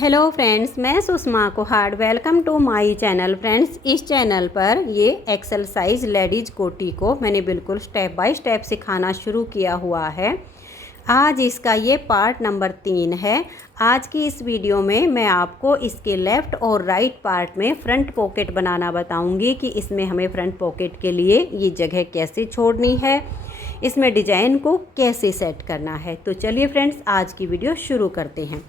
Hello friends, मैं Sushma Kohad. Welcome to my channel. Friends, इस channel पर ये एक्सरसाइज लेडीज़ कोटी को मैंने बिल्कुल स्टेप बाय स्टेप सिखाना शुरू किया हुआ है। आज इसका ये पार्ट नंबर 3 है। आज की इस वीडियो में मैं आपको इसके लेफ़्ट और राइट पार्ट में फ्रंट पॉकेट बनाना बताऊंगी कि इसमें हमें फ्रंट पॉकेट के लिए ये जगह कैसे छोड़नी है, इसमें डिज़ाइन को कैसे सेट करना है। तो चलिए फ्रेंड्स, आज की वीडियो शुरू करते हैं।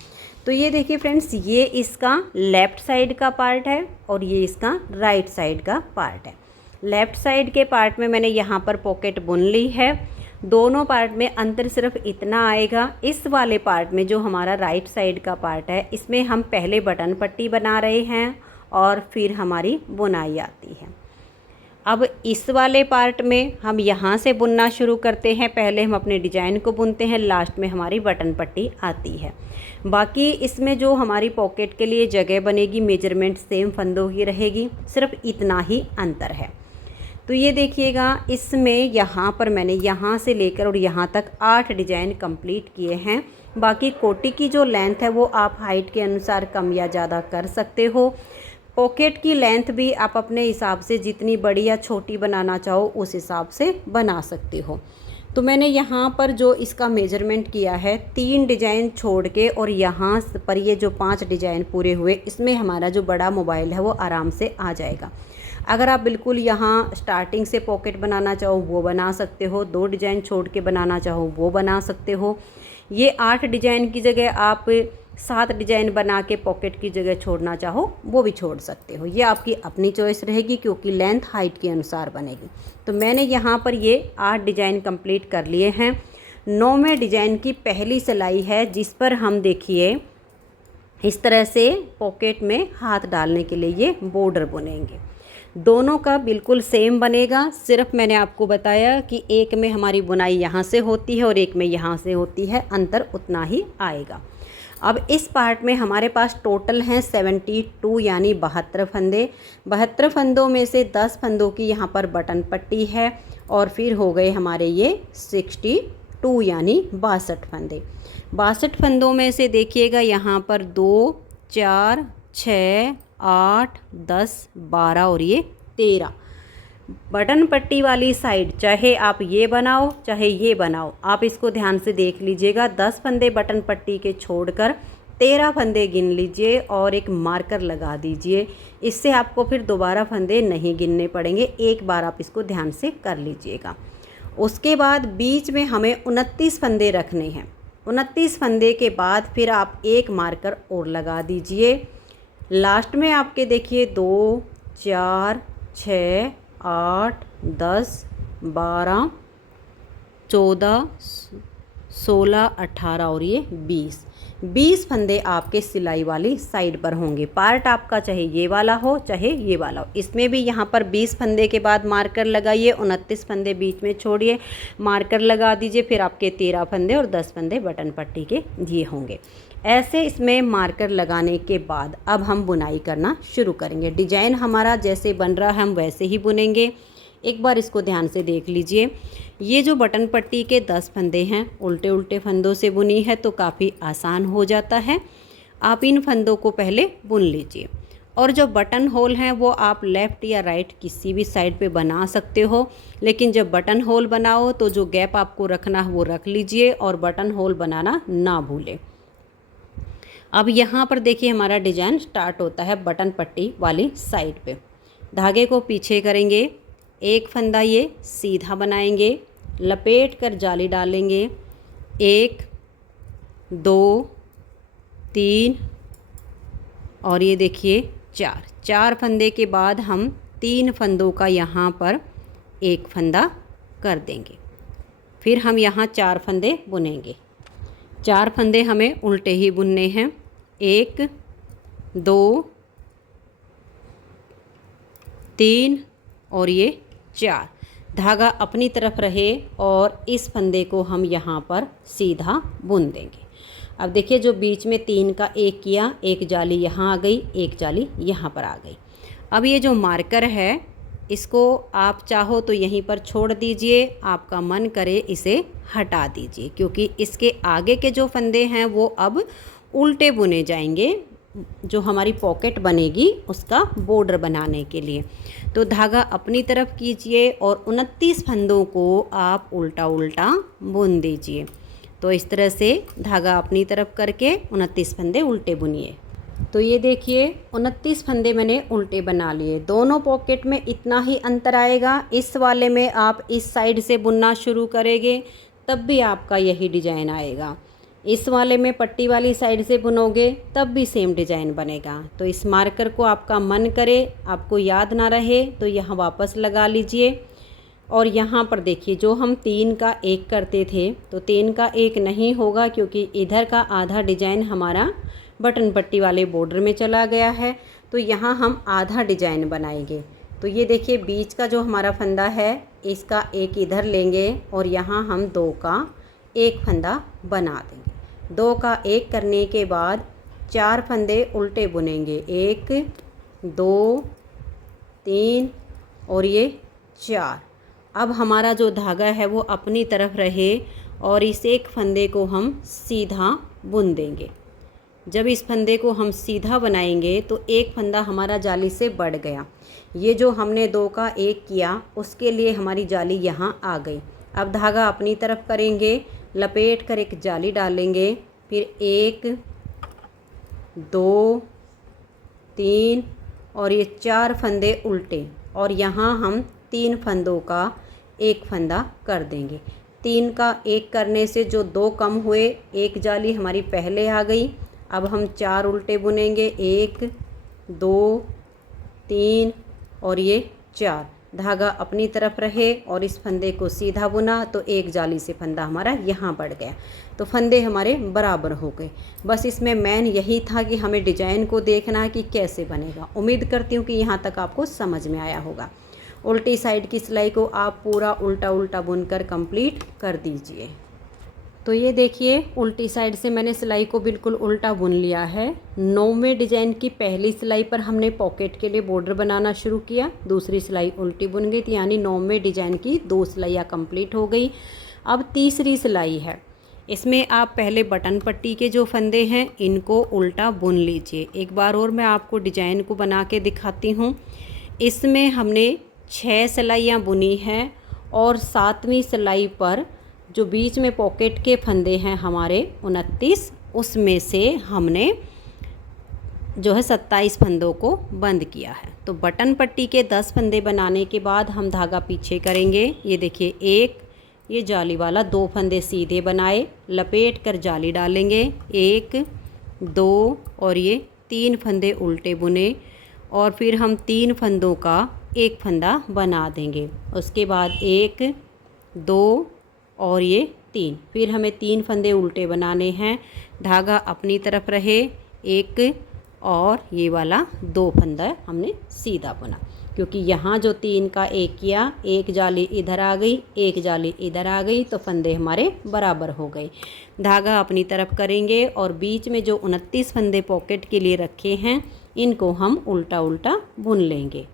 तो ये देखिए फ्रेंड्स, ये इसका लेफ़्ट साइड का पार्ट है और ये इसका राइट साइड का पार्ट है। लेफ़्ट साइड के पार्ट में मैंने यहाँ पर पॉकेट बुन ली है। दोनों पार्ट में अंतर सिर्फ इतना आएगा, इस वाले पार्ट में जो हमारा राइट साइड का पार्ट है, इसमें हम पहले बटन पट्टी बना रहे हैं और फिर हमारी बुनाई आती है। अब इस वाले पार्ट में हम यहाँ से बुनना शुरू करते हैं। पहले हम अपने डिज़ाइन को बुनते हैं, लास्ट में हमारी बटन पट्टी आती है। बाकी इसमें जो हमारी पॉकेट के लिए जगह बनेगी, मेजरमेंट सेम फंदों की रहेगी, सिर्फ इतना ही अंतर है। तो ये देखिएगा, इसमें यहाँ पर मैंने यहाँ से लेकर और यहाँ तक 8 डिज़ाइन कंप्लीट किए हैं। बाकी कोटी की जो लेंथ है वो आप हाइट के अनुसार कम या ज़्यादा कर सकते हो। पॉकेट की लेंथ भी आप अपने हिसाब से जितनी बड़ी या छोटी बनाना चाहो उस हिसाब से बना सकते हो। तो मैंने यहाँ पर जो इसका मेजरमेंट किया है, 3 डिज़ाइन छोड़ के, और यहाँ पर ये जो 5 डिज़ाइन पूरे हुए, इसमें हमारा जो बड़ा मोबाइल है वो आराम से आ जाएगा। अगर आप बिल्कुल यहाँ स्टार्टिंग से पॉकेट बनाना चाहो वो बना सकते हो, 2 डिज़ाइन छोड़ के बनाना चाहो वो बना सकते हो। ये 8 डिज़ाइन की जगह आप 7 डिज़ाइन बना के पॉकेट की जगह छोड़ना चाहो वो भी छोड़ सकते हो। ये आपकी अपनी चॉइस रहेगी, क्योंकि लेंथ हाइट के अनुसार बनेगी। तो मैंने यहाँ पर ये 8 डिज़ाइन कंप्लीट कर लिए हैं। 9वें डिज़ाइन की पहली सिलाई है, जिस पर हम देखिए इस तरह से पॉकेट में हाथ डालने के लिए ये बॉर्डर बुनेंगे। दोनों का बिल्कुल सेम बनेगा, सिर्फ मैंने आपको बताया कि एक में हमारी बुनाई यहाँ से होती है और एक में यहाँ से होती है, अंतर उतना ही आएगा। अब इस पार्ट में हमारे पास टोटल हैं 72 यानी 72 फंदे। 72 फंदों में से 10 फंदों की यहाँ पर बटन पट्टी है और फिर हो गए हमारे ये 62 यानी 62 फंदे। 62 फंदों में से देखिएगा यहाँ पर 2, 4, 6, 8, 10, 12 और ये 13 बटन पट्टी वाली साइड, चाहे आप ये बनाओ चाहे ये बनाओ, आप इसको ध्यान से देख लीजिएगा। 10 फंदे बटन पट्टी के छोड़कर 13 फंदे गिन लीजिए और एक मार्कर लगा दीजिए। इससे आपको फिर दोबारा फंदे नहीं गिनने पड़ेंगे, एक बार आप इसको ध्यान से कर लीजिएगा। उसके बाद बीच में हमें 29 फंदे रखने हैं। 29 फंदे के बाद फिर आप एक मार्कर और लगा दीजिए। लास्ट में आपके देखिए 2, 4, 6, 8, 10, 12, 14, 16, 18 और ये 20 फंदे आपके सिलाई वाली साइड पर होंगे। पार्ट आपका चाहे ये वाला हो चाहे ये वाला हो। इसमें भी यहाँ पर 20 फंदे के बाद मार्कर लगाइए, 29 फंदे बीच में छोड़िए, मार्कर लगा दीजिए, फिर आपके 13 फंदे और 10 फंदे बटन पट्टी के ये होंगे। ऐसे इसमें मार्कर लगाने के बाद अब हम बुनाई करना शुरू करेंगे। डिज़ाइन हमारा जैसे बन रहा है हम वैसे ही बुनेंगे। एक बार इसको ध्यान से देख लीजिए। ये जो बटन पट्टी के 10 फंदे हैं, उल्टे उल्टे फंदों से बुनी है तो काफ़ी आसान हो जाता है। आप इन फंदों को पहले बुन लीजिए, और जो बटन होल हैं वो आप लेफ़्ट या राइट किसी भी साइड पे बना सकते हो, लेकिन जब बटन होल बनाओ तो जो गैप आपको रखना है वो रख लीजिए और बटन होल बनाना ना भूलें। अब यहाँ पर देखिए हमारा डिज़ाइन स्टार्ट होता है बटन पट्टी वाली साइड पे। धागे को पीछे करेंगे, एक फंदा ये सीधा बनाएंगे, लपेट कर जाली डालेंगे। 1, 2, 3 और ये देखिए 4 फंदे के बाद हम 3 फंदों का यहाँ पर एक फंदा कर देंगे। फिर हम यहाँ 4 फंदे बुनेंगे। 4 फंदे हमें उल्टे ही बुनने हैं। 1, 2, 3 और ये 4। धागा अपनी तरफ रहे और इस फंदे को हम यहाँ पर सीधा बुन देंगे। अब देखिए जो बीच में 3 का एक किया, एक जाली यहाँ आ गई, एक जाली यहाँ पर आ गई। अब ये जो मार्कर है इसको आप चाहो तो यहीं पर छोड़ दीजिए, आपका मन करे इसे हटा दीजिए, क्योंकि इसके आगे के जो फंदे हैं वो अब उल्टे बुने जाएंगे। जो हमारी पॉकेट बनेगी उसका बॉर्डर बनाने के लिए। तो धागा अपनी तरफ कीजिए और 29 फंदों को आप उल्टा उल्टा बुन दीजिए। तो इस तरह से धागा अपनी तरफ करके 29 फंदे उल्टे बुनिए। तो ये देखिए 29 फंदे मैंने उल्टे बना लिए। दोनों पॉकेट में इतना ही अंतर आएगा। इस वाले में आप इस साइड से बुनना शुरू करेंगे तब भी आपका यही डिजाइन आएगा। इस वाले में पट्टी वाली साइड से बुनोगे तब भी सेम डिजाइन बनेगा। तो इस मार्कर को आपका मन करे, आपको याद ना रहे तो यहाँ वापस लगा लीजिए। और यहाँ पर देखिए जो हम 3 का 1 करते थे तो 3 का 1 नहीं होगा, क्योंकि इधर का आधा डिजाइन हमारा बटन पट्टी वाले बॉर्डर में चला गया है। तो यहाँ हम आधा डिजाइन बनाएंगे। तो ये देखिए बीच का जो हमारा फंदा है इसका एक इधर लेंगे और यहाँ हम 2 का 1 फंदा बना देंगे। 2 का 1 करने के बाद 4 फंदे उल्टे बुनेंगे। 1 2 3 और ये 4। अब हमारा जो धागा है वो अपनी तरफ रहे और इस एक फंदे को हम सीधा बुन देंगे। जब इस फंदे को हम सीधा बनाएंगे तो एक फंदा हमारा जाली से बढ़ गया। ये जो हमने 2 का 1 किया उसके लिए हमारी जाली यहाँ आ गई। अब धागा अपनी तरफ करेंगे, लपेट कर एक जाली डालेंगे, फिर 1 2 3 और ये 4 फंदे उल्टे और यहाँ हम 3 फंदों का 1 फंदा कर देंगे। 3 का 1 करने से जो 2 कम हुए, एक जाली हमारी पहले आ गई। अब हम 4 उल्टे बुनेंगे, 1 2 3 और ये 4। धागा अपनी तरफ रहे और इस फंदे को सीधा बुना तो एक जाली से फंदा हमारा यहाँ बढ़ गया। तो फंदे हमारे बराबर हो गए। बस इसमें मेन यही था कि हमें डिजाइन को देखना है कि कैसे बनेगा। उम्मीद करती हूँ कि यहाँ तक आपको समझ में आया होगा। उल्टी साइड की सिलाई को आप पूरा उल्टा उल्टा बुनकर कंप्लीट कर दीजिए। तो ये देखिए उल्टी साइड से मैंने सिलाई को बिल्कुल उल्टा बुन लिया है। 9वें डिजाइन की पहली सिलाई पर हमने पॉकेट के लिए बॉर्डर बनाना शुरू किया, दूसरी सिलाई उल्टी बुन गई थी, यानी 9वें डिजाइन की 2 सिलाइयाँ कंप्लीट हो गई। अब तीसरी सिलाई है। इसमें आप पहले बटन पट्टी के जो फंदे हैं इनको उल्टा बुन लीजिए। एक बार और मैं आपको डिजाइन को बना के दिखाती हूँ। इसमें हमने 6 सिलाइयाँ बुनी हैं और 7वीं सिलाई पर जो बीच में पॉकेट के फंदे हैं हमारे 29, उसमें से हमने जो है 27 फंदों को बंद किया है। तो बटन पट्टी के 10 फंदे बनाने के बाद हम धागा पीछे करेंगे। ये देखिए एक ये जाली वाला 2 फंदे सीधे बनाए, लपेट कर जाली डालेंगे, 1 2 और ये 3 फंदे उल्टे बुने और फिर हम 3 फंदों का 1 फंदा बना देंगे। उसके बाद 1 2 और ये 3, फिर हमें 3 फंदे उल्टे बनाने हैं। धागा अपनी तरफ रहे, 1 और ये वाला 2 फंदा हमने सीधा बुना, क्योंकि यहाँ जो 3 का 1 किया, एक जाली इधर आ गई, एक जाली इधर आ गई, तो फंदे हमारे बराबर हो गए। धागा अपनी तरफ करेंगे और बीच में जो 29 फंदे पॉकेट के लिए रखे हैं इनको हम उल्टा उल्टा बुन लेंगे।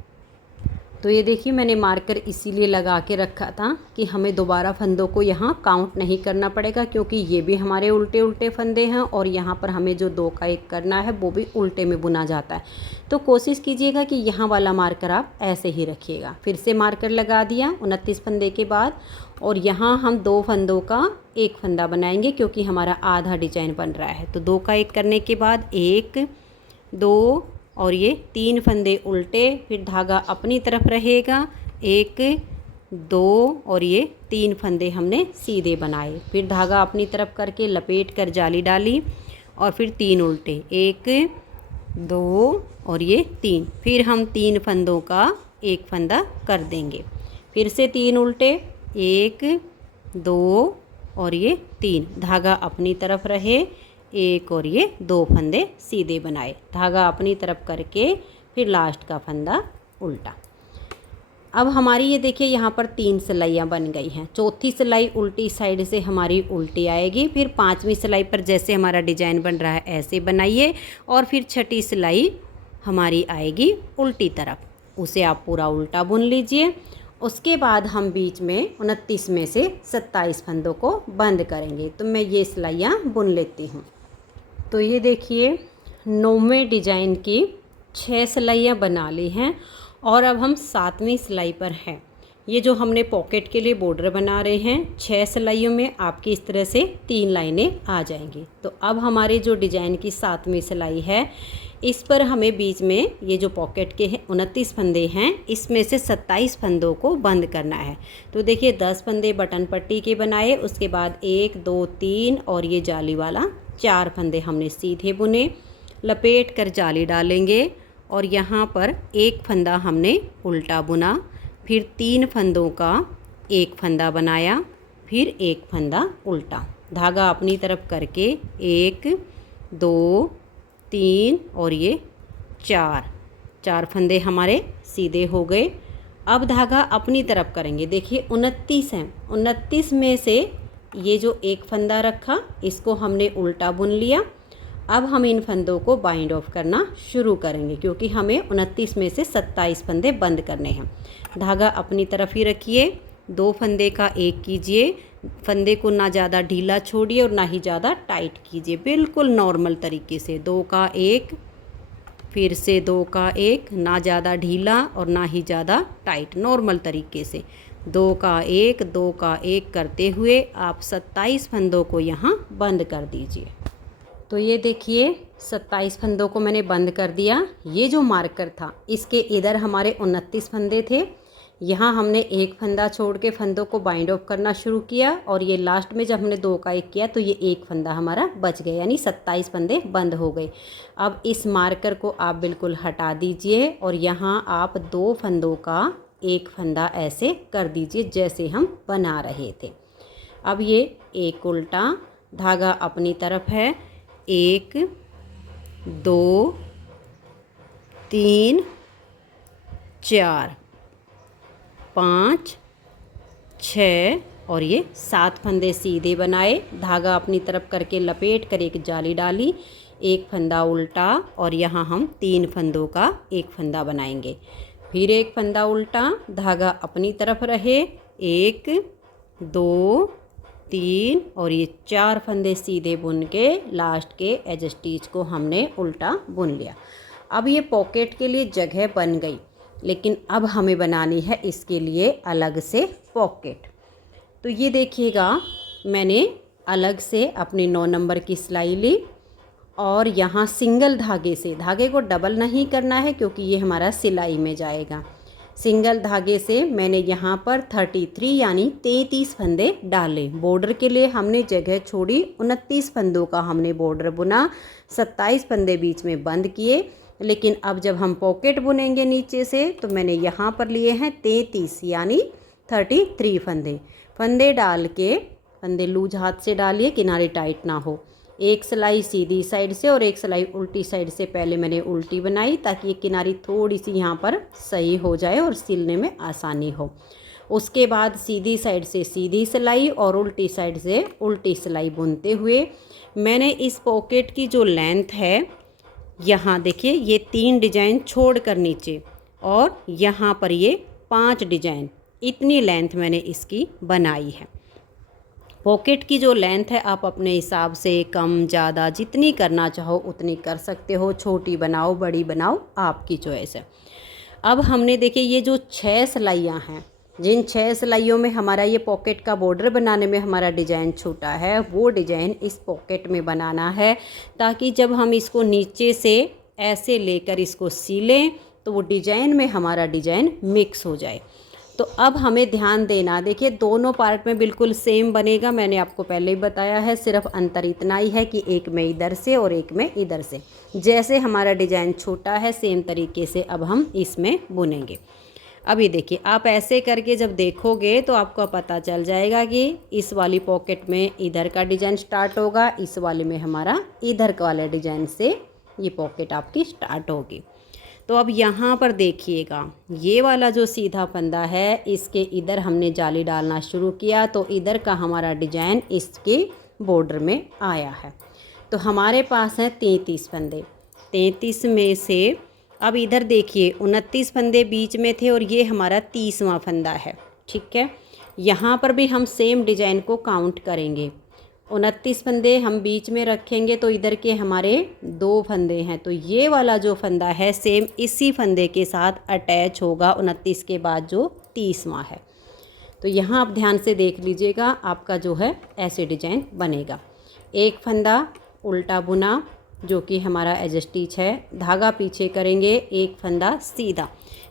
तो ये देखिए मैंने मार्कर इसीलिए लगा के रखा था कि हमें दोबारा फंदों को यहाँ काउंट नहीं करना पड़ेगा, क्योंकि ये भी हमारे उल्टे उल्टे फंदे हैं और यहाँ पर हमें जो 2 का 1 करना है वो भी उल्टे में बुना जाता है। तो कोशिश कीजिएगा कि यहाँ वाला मार्कर आप ऐसे ही रखिएगा। फिर से मार्कर लगा दिया 29 फंदे के बाद और यहाँ हम 2 फंदों का 1 फंदा बनाएंगे, क्योंकि हमारा आधा डिजाइन बन रहा है। तो 2 का 1 करने के बाद 1 2 और ये 3 फंदे उल्टे, फिर धागा अपनी तरफ रहेगा, 1 2 और ये 3 फंदे हमने सीधे बनाए, फिर धागा अपनी तरफ करके लपेट कर जाली डाली और फिर 3 उल्टे, 1 2 और ये 3, फिर हम 3 फंदों का 1 फंदा कर देंगे, फिर से 3 उल्टे, 1 2 और ये 3, धागा अपनी तरफ रहे, 1 और ये 2 फंदे सीधे बनाए, धागा अपनी तरफ करके फिर लास्ट का फंदा उल्टा। अब हमारी ये देखिए यहाँ पर 3 सिलाइयाँ बन गई हैं। चौथी सिलाई उल्टी साइड से हमारी उल्टी आएगी, फिर 5वीं सिलाई पर जैसे हमारा डिजाइन बन रहा है ऐसे बनाइए और फिर 6ठी सिलाई हमारी आएगी उल्टी तरफ, उसे आप पूरा उल्टा बुन लीजिए। उसके बाद हम बीच में 29 में से 27 फंदों को बंद करेंगे। तो मैं ये सिलाइयाँ बुन लेती हूँ। तो ये देखिए 9वें डिजाइन की 6 सिलाइयाँ बना ली हैं और अब हम 7वीं सिलाई पर हैं। ये जो हमने पॉकेट के लिए बॉर्डर बना रहे हैं 6 सिलाइयों में आपकी इस तरह से 3 लाइनें आ जाएंगी। तो अब हमारे जो डिजाइन की 7वीं सिलाई है इस पर हमें बीच में ये जो पॉकेट के हैं 29 फंदे हैं, इसमें से 27 फंदों को बंद करना है। तो देखिए 10 फंदे बटन पट्टी के बनाए, उसके बाद 1 2 3 और ये जाली वाला 4 फंदे हमने सीधे बुने, लपेट कर जाली डालेंगे और यहाँ पर एक फंदा हमने उल्टा बुना, फिर 3 फंदों का एक फंदा बनाया, फिर एक फंदा उल्टा, धागा अपनी तरफ करके 1 2 3 और ये 4 फंदे हमारे सीधे हो गए। अब धागा अपनी तरफ करेंगे। देखिए 29 हैं, 29 में से ये जो एक फंदा रखा इसको हमने उल्टा बुन लिया। अब हम इन फंदों को बाइंड ऑफ करना शुरू करेंगे क्योंकि हमें 29 में से 27 फंदे बंद करने हैं। धागा अपनी तरफ ही रखिए, 2 फंदे का एक कीजिए, फंदे को ना ज़्यादा ढीला छोड़िए और ना ही ज़्यादा टाइट कीजिए, बिल्कुल नॉर्मल तरीके से 2 का एक, फिर से 2 का एक, ना ज़्यादा ढीला और ना ही ज़्यादा टाइट, नॉर्मल तरीके से 2 का एक 2 का एक करते हुए आप 27 फंदों को यहाँ बंद कर दीजिए। तो ये देखिए 27 फंदों को मैंने बंद कर दिया। ये जो मार्कर था इसके इधर हमारे 29 फंदे थे, यहाँ हमने एक फंदा छोड़ के फंदों को बाइंड ऑफ करना शुरू किया और ये लास्ट में जब हमने 2 का एक किया तो ये एक फंदा हमारा बच गया, यानी 27 फंदे बंद हो गए। अब इस मार्कर को आप बिल्कुल हटा दीजिए और यहाँ आप 2 फंदों का एक फंदा ऐसे कर दीजिए जैसे हम बना रहे थे। अब ये एक उल्टा, धागा अपनी तरफ है, 1 2 3 4 5 6 और ये 7 फंदे सीधे बनाए, धागा अपनी तरफ करके लपेट कर एक जाली डाली, एक फंदा उल्टा और यहाँ हम 3 फंदों का एक फंदा बनाएंगे, फिर एक फंदा उल्टा, धागा अपनी तरफ रहे, 1 2 3 और ये 4 फंदे सीधे बुन के लास्ट के एज स्टिच को हमने उल्टा बुन लिया। अब ये पॉकेट के लिए जगह बन गई, लेकिन अब हमें बनानी है इसके लिए अलग से पॉकेट। तो ये देखिएगा मैंने अलग से अपने 9 नंबर की सिलाई ली और यहाँ सिंगल धागे से, धागे को डबल नहीं करना है क्योंकि ये हमारा सिलाई में जाएगा, सिंगल धागे से मैंने यहाँ पर 33 यानी 33 फंदे डाले। बॉर्डर के लिए हमने जगह छोड़ी, 29 फंदों का हमने बॉर्डर बुना, 27 फंदे बीच में बंद किए। लेकिन अब जब हम पॉकेट बुनेंगे नीचे से तो मैंने यहाँ पर लिए हैं 33 यानी 33 फंदे डाल के, फंदे लूज हाथ से डालिए, किनारे टाइट ना हो। एक सिलाई सीधी साइड से और एक सिलाई उल्टी साइड से पहले मैंने उल्टी बनाई ताकि ये किनारी थोड़ी सी यहाँ पर सही हो जाए और सिलने में आसानी हो। उसके बाद सीधी साइड से सीधी सिलाई और उल्टी साइड से उल्टी सिलाई बुनते हुए मैंने इस पॉकेट की जो लेंथ है, यहाँ देखिए ये 3 डिजाइन छोड़ कर नीचे और यहाँ पर ये 5 डिजाइन, इतनी लेंथ मैंने इसकी बनाई है। पॉकेट की जो लेंथ है आप अपने हिसाब से कम ज़्यादा जितनी करना चाहो उतनी कर सकते हो, छोटी बनाओ बड़ी बनाओ आपकी चॉइस है। अब हमने देखिए ये जो 6 सिलाइयाँ हैं, जिन 6 सिलाइयों में हमारा ये पॉकेट का बॉर्डर बनाने में हमारा डिज़ाइन छूटा है, वो डिज़ाइन इस पॉकेट में बनाना है ताकि जब हम इसको नीचे से ऐसे लेकर इसको सिलें तो वो डिज़ाइन में हमारा डिज़ाइन मिक्स हो जाए। तो अब हमें ध्यान देना, देखिए दोनों पार्ट में बिल्कुल सेम बनेगा, मैंने आपको पहले ही बताया है, सिर्फ अंतर इतना ही है कि एक में इधर से और एक में इधर से। जैसे हमारा डिज़ाइन छोटा है सेम तरीके से अब हम इसमें बुनेंगे। अभी देखिए आप ऐसे करके जब देखोगे तो आपको पता चल जाएगा कि इस वाली पॉकेट में इधर का डिज़ाइन स्टार्ट होगा, इस वाले में हमारा इधर वाले डिज़ाइन से ये पॉकेट आपकी स्टार्ट होगी। तो अब यहाँ पर देखिएगा ये वाला जो सीधा फंदा है इसके इधर हमने जाली डालना शुरू किया तो इधर का हमारा डिज़ाइन इसके बॉर्डर में आया है। तो हमारे पास हैं 33 फंदे, 33 में से अब इधर देखिए 29 फंदे बीच में थे और ये हमारा 30वां फंदा है, ठीक है। यहाँ पर भी हम सेम डिज़ाइन को काउंट करेंगे 29 फंदे हम बीच में रखेंगे तो इधर के हमारे 2 फंदे हैं, तो ये वाला जो फंदा है सेम इसी फंदे के साथ अटैच होगा 29 के बाद जो 30वां है। तो यहाँ आप ध्यान से देख लीजिएगा, आपका जो है ऐसे डिजाइन बनेगा। एक फंदा उल्टा बुना जो कि हमारा एज स्टिच है, धागा पीछे करेंगे, एक फंदा सीधा।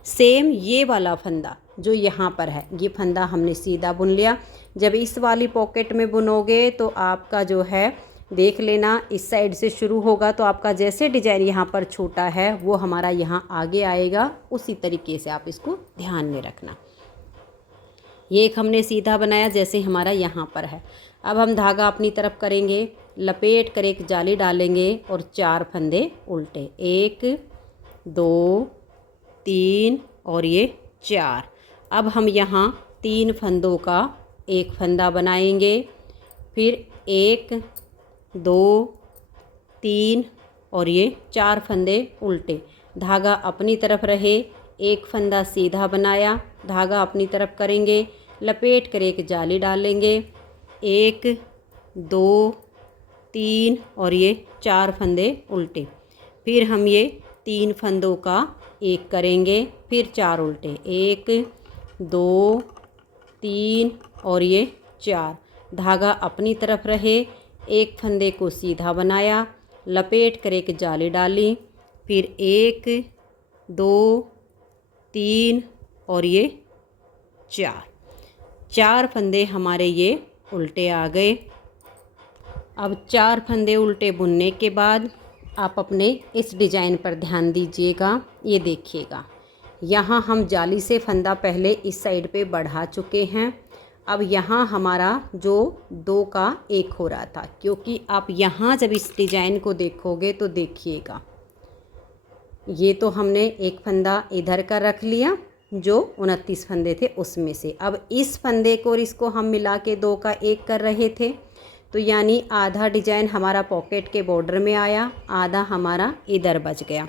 सेम ये वाला फंदा जो यहाँ पर है, ये फंदा हमने सीधा बुन लिया। जब इस वाली पॉकेट में बुनोगे तो आपका जो है देख लेना इस साइड से शुरू होगा, तो आपका जैसे डिजाइन यहाँ पर छोटा है वो हमारा यहाँ आगे आएगा, उसी तरीके से आप इसको ध्यान में रखना। ये एक हमने सीधा बनाया जैसे हमारा यहाँ पर है। अब हम धागा अपनी तरफ करेंगे, लपेट कर एक जाली डालेंगे और 4 फंदे उल्टे, 1 2 3 और ये 4। अब हम यहाँ 3 फंदों का एक फंदा बनाएंगे, फिर 1 2 3 और ये 4 फंदे उल्टे, धागा अपनी तरफ रहे, एक फंदा सीधा बनाया, धागा अपनी तरफ करेंगे, लपेट कर एक जाली डालेंगे, 1 2 3 और ये 4 फंदे उल्टे। फिर हम ये 3 फंदों का एक करेंगे, फिर 4 उल्टे, 1 2 3 और ये 4, धागा अपनी तरफ रहे, एक फंदे को सीधा बनाया, लपेट कर एक जाली डाली, फिर 1 2 3 और ये 4 फंदे हमारे ये उल्टे आ गए। अब 4 फंदे उल्टे बुनने के बाद आप अपने इस डिजाइन पर ध्यान दीजिएगा। ये देखिएगा, यहाँ हम जाली से फंदा पहले इस साइड पे बढ़ा चुके हैं। अब यहाँ हमारा जो 2 का 1 हो रहा था, क्योंकि आप यहाँ जब इस डिजाइन को देखोगे तो देखिएगा, ये तो हमने एक फंदा इधर का रख लिया जो 29 फंदे थे उसमें से। अब इस फंदे को और इसको हम मिला के 2 का 1 कर रहे थे, तो यानी आधा डिजाइन हमारा पॉकेट के बॉर्डर में आया, आधा हमारा इधर बच गया।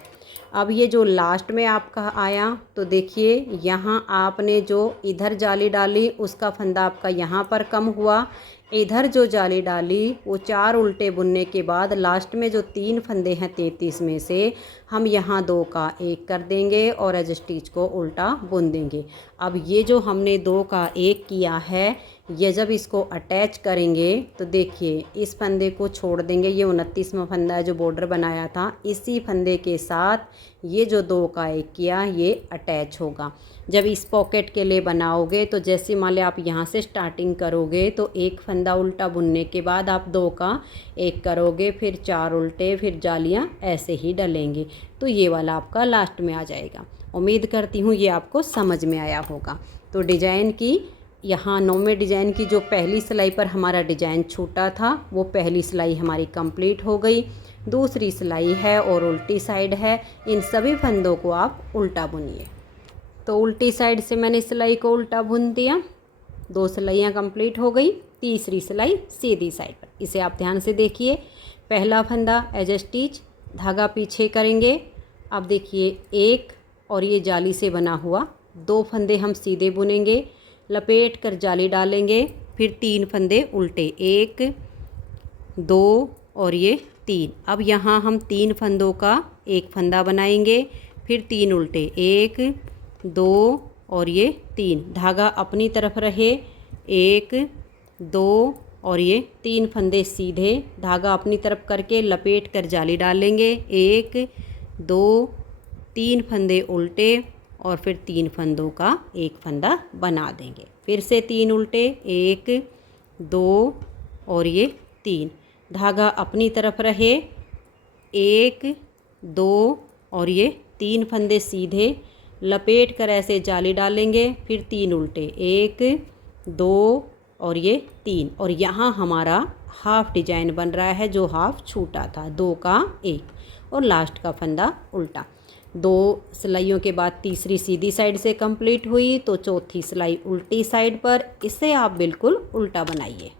अब ये जो लास्ट में आपका आया, तो देखिए यहाँ आपने जो इधर जाली डाली उसका फंदा आपका यहाँ पर कम हुआ, इधर जो जाली डाली वो 4 उल्टे बुनने के बाद लास्ट में जो 3 फंदे हैं 33 में से हम यहाँ 2 का 1 कर देंगे और एज स्टिच को उल्टा बुन देंगे। अब ये जो हमने 2 का 1 किया है, ये जब इसको अटैच करेंगे तो देखिए इस फंदे को छोड़ देंगे, ये 29वां फंदा है जो बॉर्डर बनाया था, इसी फंदे के साथ ये जो 2 का 1 किया ये अटैच होगा। जब इस पॉकेट के लिए बनाओगे तो जैसे मान लिया आप यहाँ से स्टार्टिंग करोगे तो एक फंदा उल्टा बुनने के बाद आप 2 का 1 करोगे, फिर 4 उल्टे, फिर जालियाँ ऐसे ही डलेंगे, तो ये वाला आपका लास्ट में आ जाएगा। उम्मीद करती हूँ ये आपको समझ में आया होगा। तो डिजाइन की यहाँ 9वें डिजाइन की जो पहली सिलाई पर हमारा डिजाइन छूटा था वो पहली सिलाई हमारी कंप्लीट हो गई। दूसरी सिलाई है और उल्टी साइड है, इन सभी फंदों को आप उल्टा बुनिए। तो उल्टी साइड से मैंने सिलाई को उल्टा बुन दिया, 2 सिलाइयाँ कंप्लीट हो गई। तीसरी सिलाई सीधी साइड पर, इसे आप ध्यान से देखिए। पहला फंदा एज स्टिच, धागा पीछे करेंगे। अब देखिए 1 और ये जाली से बना हुआ 2 फंदे हम सीधे बुनेंगे, लपेट कर जाली डालेंगे, फिर 3 फंदे उल्टे, 1 2 और ये 3। अब यहाँ हम 3 फंदों का एक फंदा बनाएंगे, फिर 3 उल्टे, 1 2 और ये 3, धागा अपनी तरफ रहे, 1 2 और ये 3 फंदे सीधे, धागा अपनी तरफ करके लपेट कर जाली डालेंगे, 1 2 3 फंदे उल्टे और फिर 3 फंदों का एक फंदा बना देंगे, फिर से 3 उल्टे, 1 2 और ये 3, धागा अपनी तरफ रहे, 1 2 और ये 3 फंदे सीधे, लपेट कर ऐसे जाली डालेंगे, फिर 3 उल्टे, 1 2 और ये 3, और यहाँ हमारा हाफ डिजाइन बन रहा है जो हाफ छूटा था, 2 का 1 और लास्ट का फंदा उल्टा। 2 सिलाइयों के बाद तीसरी सीधी साइड से कंप्लीट हुई, तो चौथी सिलाई उल्टी साइड पर, इसे आप बिल्कुल उल्टा बनाइए।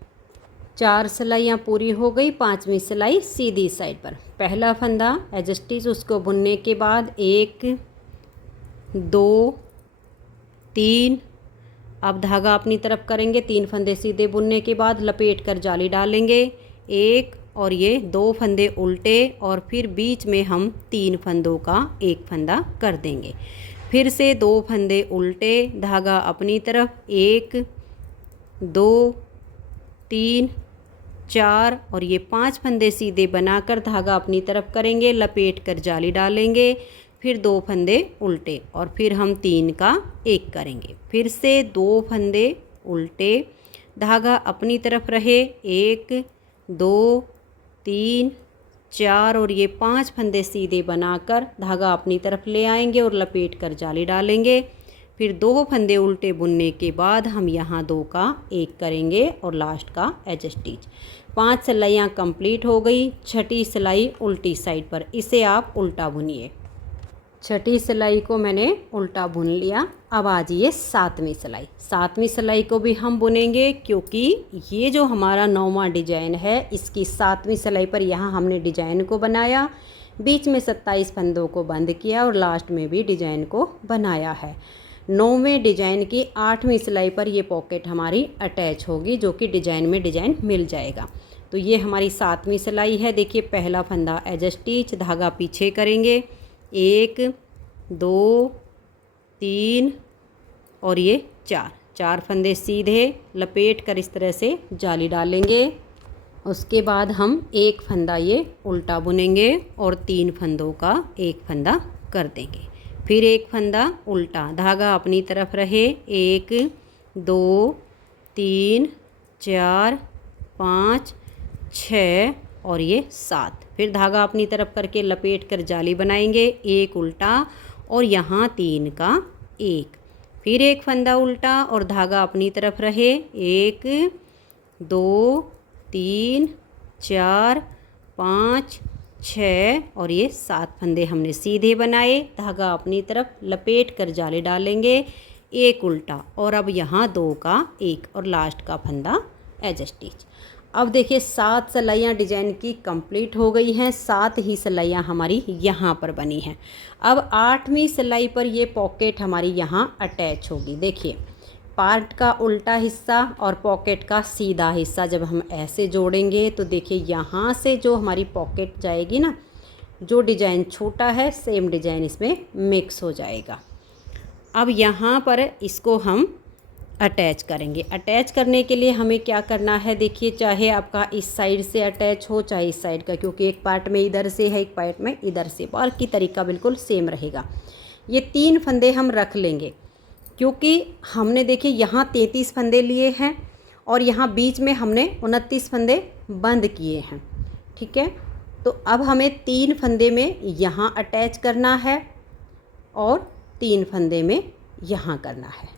4 सिलाइयाँ पूरी हो गई, 5वीं सिलाई सीधी साइड पर। पहला फंदा एज स्टिच, उसको बुनने के बाद 1 2 3 अब धागा अपनी तरफ करेंगे, 3 फंदे सीधे बुनने के बाद लपेट कर जाली डालेंगे, एक और ये 2 फंदे उल्टे और फिर बीच में हम 3 फंदों का एक फंदा कर देंगे। फिर से 2 फंदे उल्टे, धागा अपनी तरफ, 1 2 3 4 और ये 5 फंदे सीधे बनाकर धागा अपनी तरफ करेंगे, लपेट कर जाली डालेंगे, फिर 2 फंदे उल्टे और फिर हम 3 का एक करेंगे। फिर से 2 फंदे उल्टे, धागा अपनी तरफ रहे, 1 2 3 4 और ये 5 फंदे सीधे बनाकर धागा अपनी तरफ ले आएंगे और लपेट कर जाली डालेंगे। फिर 2 फंदे उल्टे बुनने के बाद हम यहाँ 2 का एक करेंगे और लास्ट का एज स्टिच। 5 सिलाइयाँ कंप्लीट हो गई। छठी सिलाई उल्टी साइड पर, इसे आप उल्टा बुनिए। छठी सिलाई को मैंने उल्टा बुन लिया। अब आ जाइए 7वीं सिलाई। 7वीं सिलाई को भी हम बुनेंगे क्योंकि ये जो हमारा 9वां डिजाइन है इसकी 7वीं सिलाई पर यहाँ हमने डिजाइन को बनाया, बीच में 27 फंदों को बंद किया और लास्ट में भी डिजाइन को बनाया है। 9वें डिजाइन की 8वीं सिलाई पर ये पॉकेट हमारी अटैच होगी जो कि डिजाइन में डिजाइन मिल जाएगा। तो ये हमारी 7वीं सिलाई है। देखिए पहला फंदा एज स्टिच, धागा पीछे करेंगे, 1 2 3 और ये 4 फंदे सीधे लपेट कर इस तरह से जाली डालेंगे। उसके बाद हम एक फंदा ये उल्टा बुनेंगे और 3 फंदों का एक फंदा कर देंगे। फिर एक फंदा उल्टा, धागा अपनी तरफ रहे, 1 2 3 4 5 6 और ये 7। फिर धागा अपनी तरफ करके लपेट कर जाली बनाएंगे, एक उल्टा और यहाँ 3 का एक। फिर एक फंदा उल्टा और धागा अपनी तरफ रहे, 1 2 3 4 5 6 और ये 7 फंदे हमने सीधे बनाए, धागा अपनी तरफ लपेट कर जाली डालेंगे, एक उल्टा और अब यहाँ 2 का एक और लास्ट का फंदा एज स्टिच। अब देखिए 7 सिलाइयाँ डिजाइन की कंप्लीट हो गई हैं, 7 ही सिलाइयाँ हमारी यहाँ पर बनी हैं। अब 8वीं सिलाई पर ये पॉकेट हमारी यहाँ अटैच होगी। देखिए पार्ट का उल्टा हिस्सा और पॉकेट का सीधा हिस्सा जब हम ऐसे जोड़ेंगे तो देखिए यहाँ से जो हमारी पॉकेट जाएगी ना, जो डिजाइन छोटा है सेम डिजाइन इसमें मिक्स हो जाएगा। अब यहाँ पर इसको हम अटैच करेंगे। अटैच करने के लिए हमें क्या करना है, देखिए चाहे आपका इस साइड से अटैच हो चाहे इस साइड का, क्योंकि एक पार्ट में इधर से है एक पार्ट में इधर से, बाकी तरीका बिल्कुल सेम रहेगा। ये 3 फंदे हम रख लेंगे क्योंकि हमने देखिए यहाँ 33 फंदे लिए हैं और यहाँ बीच में हमने 29 फंदे बंद किए हैं। ठीक है, तो अब हमें 3 फंदे में यहाँ अटैच करना है और 3 फंदे में यहाँ करना है।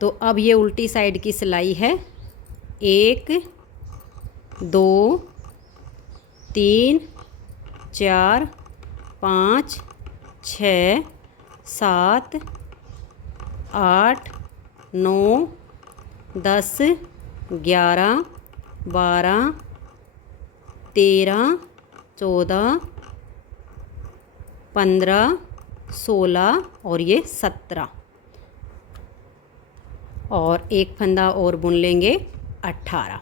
तो अब ये उल्टी साइड की सिलाई है, 1 2 3 4 5 6 7 8 9 10 11 12 13 14 15 16 और ये 17 और एक फंदा और बुन लेंगे 18।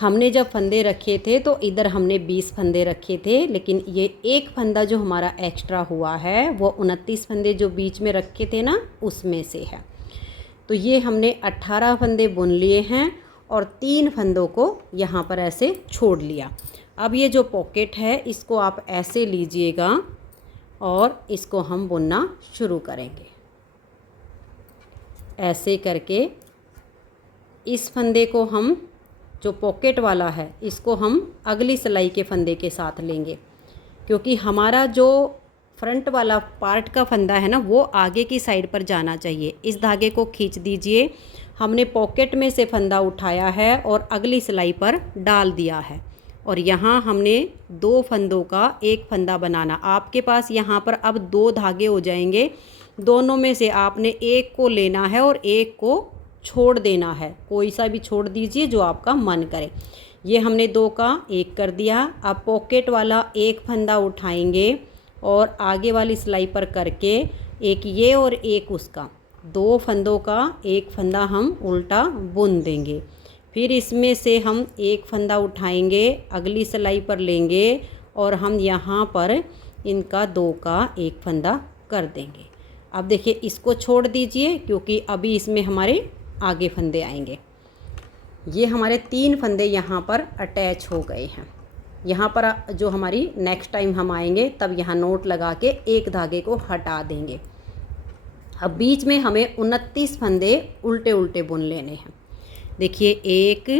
हमने जब फंदे रखे थे तो इधर हमने 20 फंदे रखे थे, लेकिन ये एक फंदा जो हमारा एक्स्ट्रा हुआ है वो 29 फंदे जो बीच में रखे थे ना उसमें से है। तो ये हमने 18 फंदे बुन लिए हैं और 3 फंदों को यहाँ पर ऐसे छोड़ लिया। अब ये जो पॉकेट है इसको आप ऐसे लीजिएगा और इसको हम बुनना शुरू करेंगे। ऐसे करके इस फंदे को हम, जो पॉकेट वाला है, इसको हम अगली सिलाई के फंदे के साथ लेंगे क्योंकि हमारा जो फ्रंट वाला पार्ट का फंदा है ना वो आगे की साइड पर जाना चाहिए। इस धागे को खींच दीजिए। हमने पॉकेट में से फंदा उठाया है और अगली सिलाई पर डाल दिया है और यहाँ हमने 2 फंदों का एक फंदा बनाना। आपके पास यहाँ पर अब 2 धागे हो जाएंगे, दोनों में से आपने एक को लेना है और एक को छोड़ देना है। कोई सा भी छोड़ दीजिए जो आपका मन करे। ये हमने 2 का एक कर दिया। अब पॉकेट वाला एक फंदा उठाएंगे और आगे वाली सिलाई पर करके एक ये और एक उसका 2 फंदों का एक फंदा हम उल्टा बुन देंगे। फिर इसमें से हम एक फंदा उठाएंगे, अगली सिलाई पर लेंगे और हम यहाँ पर इनका 2 का एक फंदा कर देंगे। अब देखिए इसको छोड़ दीजिए क्योंकि अभी इसमें हमारे आगे फंदे आएंगे। ये हमारे 3 फंदे यहाँ पर अटैच हो गए हैं। यहाँ पर जो हमारी नेक्स्ट टाइम हम आएंगे तब यहाँ नोट लगा के एक धागे को हटा देंगे। अब बीच में हमें 29 फंदे उल्टे उल्टे बुन लेने हैं। देखिए 1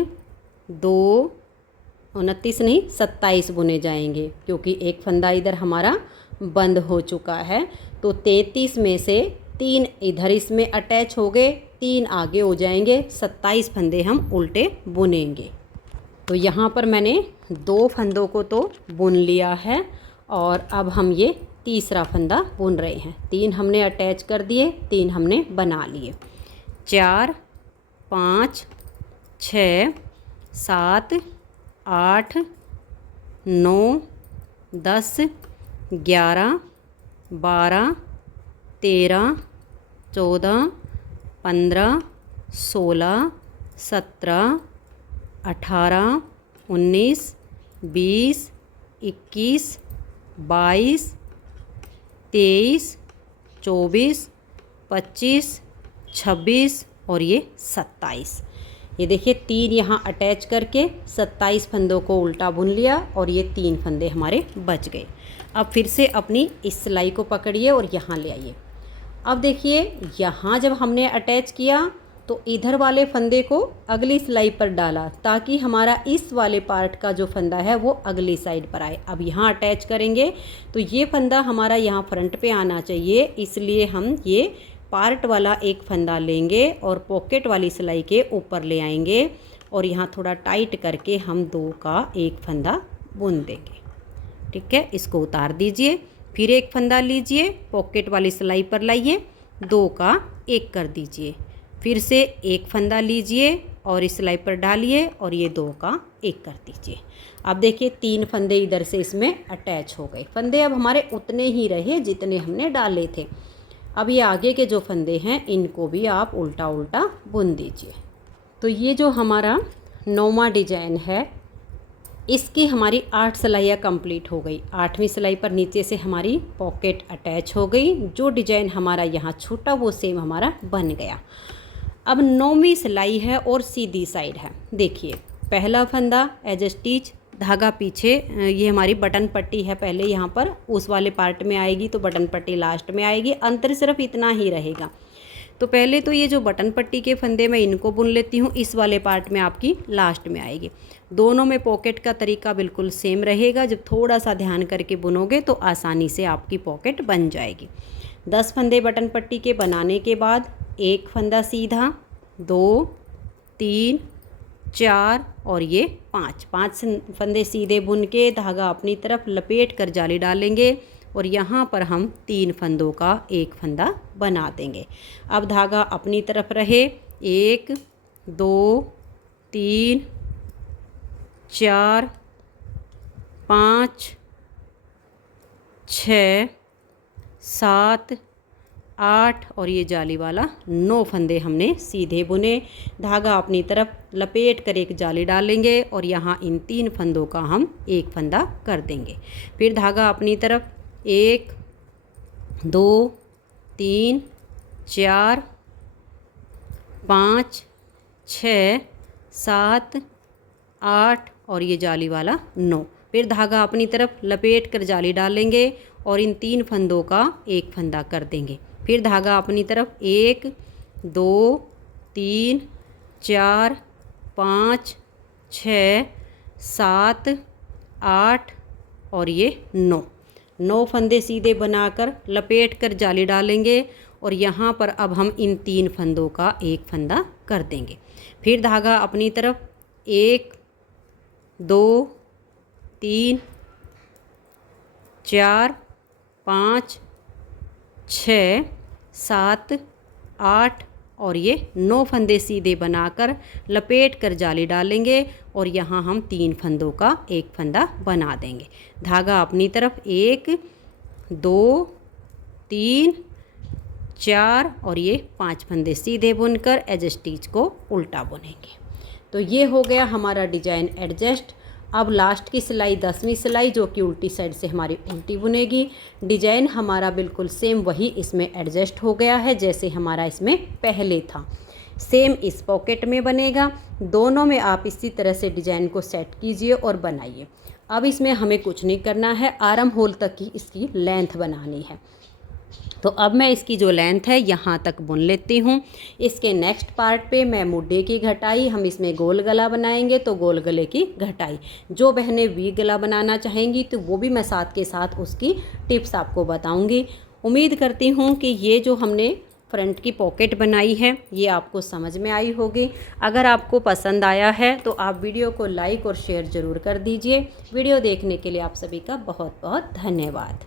2 29 नहीं 27 बुने जाएंगे क्योंकि एक फंदा इधर हमारा बंद हो चुका है। तो 33 में से 3 इधर इसमें अटैच हो गए, 3 आगे हो जाएंगे, 27 फंदे हम उल्टे बुनेंगे। तो यहाँ पर मैंने 2 फंदों को तो बुन लिया है और अब हम ये तीसरा फंदा बुन रहे हैं। 3 हमने अटैच कर दिए, 3 हमने बना लिए। 4 5 6 7 8 9 10 11 12 13 14 15 16 17 18 19 20 21 22 23 24 25 26 और ये 27। ये देखिए 3 यहाँ अटैच करके 27 फंदों को उल्टा बुन लिया और ये 3 फंदे हमारे बच गए। अब फिर से अपनी इस सिलाई को पकड़िए और यहाँ ले आइए। अब देखिए यहाँ जब हमने अटैच किया तो इधर वाले फंदे को अगली सिलाई पर डाला ताकि हमारा इस वाले पार्ट का जो फंदा है वो अगली साइड पर आए। अब यहाँ अटैच करेंगे तो ये फंदा हमारा यहाँ फ्रंट पे आना चाहिए, इसलिए हम ये पार्ट वाला एक फंदा लेंगे और पॉकेट वाली सिलाई के ऊपर ले आएंगे और यहाँ थोड़ा टाइट करके हम 2 का एक फंदा बुन देंगे। ठीक है, इसको उतार दीजिए। फिर एक फंदा लीजिए, पॉकेट वाली सिलाई पर लाइए, 2 का एक कर दीजिए। फिर से एक फंदा लीजिए और इस सिलाई पर डालिए और ये 2 का एक कर दीजिए। अब देखिए 3 फंदे इधर से इसमें अटैच हो गए। फंदे अब हमारे उतने ही रहे जितने हमने डाले थे। अब ये आगे के जो फंदे हैं इनको भी आप उल्टा उल्टा बुन दीजिए। तो ये जो हमारा 9वां डिजाइन है इसकी हमारी 8 सिलाइयाँ कंप्लीट हो गई। 8वीं सिलाई पर नीचे से हमारी पॉकेट अटैच हो गई। जो डिजाइन हमारा यहाँ छूटा वो सेम हमारा बन गया। अब 9वीं सिलाई है और सीधी साइड है। देखिए पहला फंदा एज स्टिच, धागा पीछे, ये हमारी बटन पट्टी है पहले यहाँ पर, उस वाले पार्ट में आएगी तो बटन पट्टी लास्ट में आएगी। अंतर सिर्फ इतना ही रहेगा। तो पहले तो ये जो बटन पट्टी के फंदे मैं इनको बुन लेती हूँ, इस वाले पार्ट में आपकी लास्ट में आएगी। दोनों में पॉकेट का तरीका बिल्कुल सेम रहेगा। जब थोड़ा सा ध्यान करके बुनोगे तो आसानी से आपकी पॉकेट बन जाएगी। 10 फंदे बटन पट्टी के बनाने के बाद एक फंदा सीधा, 2 3 4 और ये 5 फंदे सीधे बुन के धागा अपनी तरफ लपेट कर जाली डालेंगे और यहाँ पर हम 3 फंदों का एक फंदा बना देंगे। अब धागा अपनी तरफ रहे, 1 2 3 4 5 6 7 8 और ये जाली वाला 9 फंदे हमने सीधे बुने। धागा अपनी तरफ लपेट कर एक जाली डालेंगे और यहाँ इन 3 फंदों का हम एक फंदा कर देंगे। फिर धागा अपनी तरफ 1 2 3 4 5 6 7 8 और ये जाली वाला 9। फिर धागा अपनी तरफ लपेट कर जाली डालेंगे और इन 3 फंदों का एक फंदा कर देंगे। फिर धागा अपनी तरफ 1 2 3 4 5 6 7 8 और ये 9 फंदे सीधे बनाकर लपेट कर जाली डालेंगे और यहाँ पर अब हम इन 3 फंदों का एक फंदा कर देंगे। फिर धागा अपनी तरफ 1 2 3 4 5 6 7 8 और ये 9 फंदे सीधे बनाकर लपेट कर जाली डालेंगे और यहाँ हम 3 फंदों का एक फंदा बना देंगे। धागा अपनी तरफ 1 2 3 4 और ये 5 फंदे सीधे बुनकर एज स्टिच को उल्टा बुनेंगे। तो ये हो गया हमारा डिजाइन एडजस्ट। अब लास्ट की सिलाई 10वीं सिलाई जो कि उल्टी साइड से हमारी उल्टी बुनेगी। डिजाइन हमारा बिल्कुल सेम वही इसमें एडजस्ट हो गया है जैसे हमारा इसमें पहले था। सेम इस पॉकेट में बनेगा। दोनों में आप इसी तरह से डिजाइन को सेट कीजिए और बनाइए। अब इसमें हमें कुछ नहीं करना है, आर्म होल तक की इसकी लेंथ बनानी है। तो अब मैं इसकी जो लेंथ है यहाँ तक बुन लेती हूँ। इसके नेक्स्ट पार्ट पे मैं मुड्ढे की घटाई, हम इसमें गोल गला बनाएंगे तो गोल गले की घटाई। जो बहनें वी गला बनाना चाहेंगी तो वो भी मैं साथ के साथ उसकी टिप्स आपको बताऊँगी। उम्मीद करती हूँ कि ये जो हमने फ्रंट की पॉकेट बनाई है ये आपको समझ में आई होगी। अगर आपको पसंद आया है तो आप वीडियो को लाइक और शेयर ज़रूर कर दीजिए। वीडियो देखने के लिए आप सभी का बहुत बहुत धन्यवाद।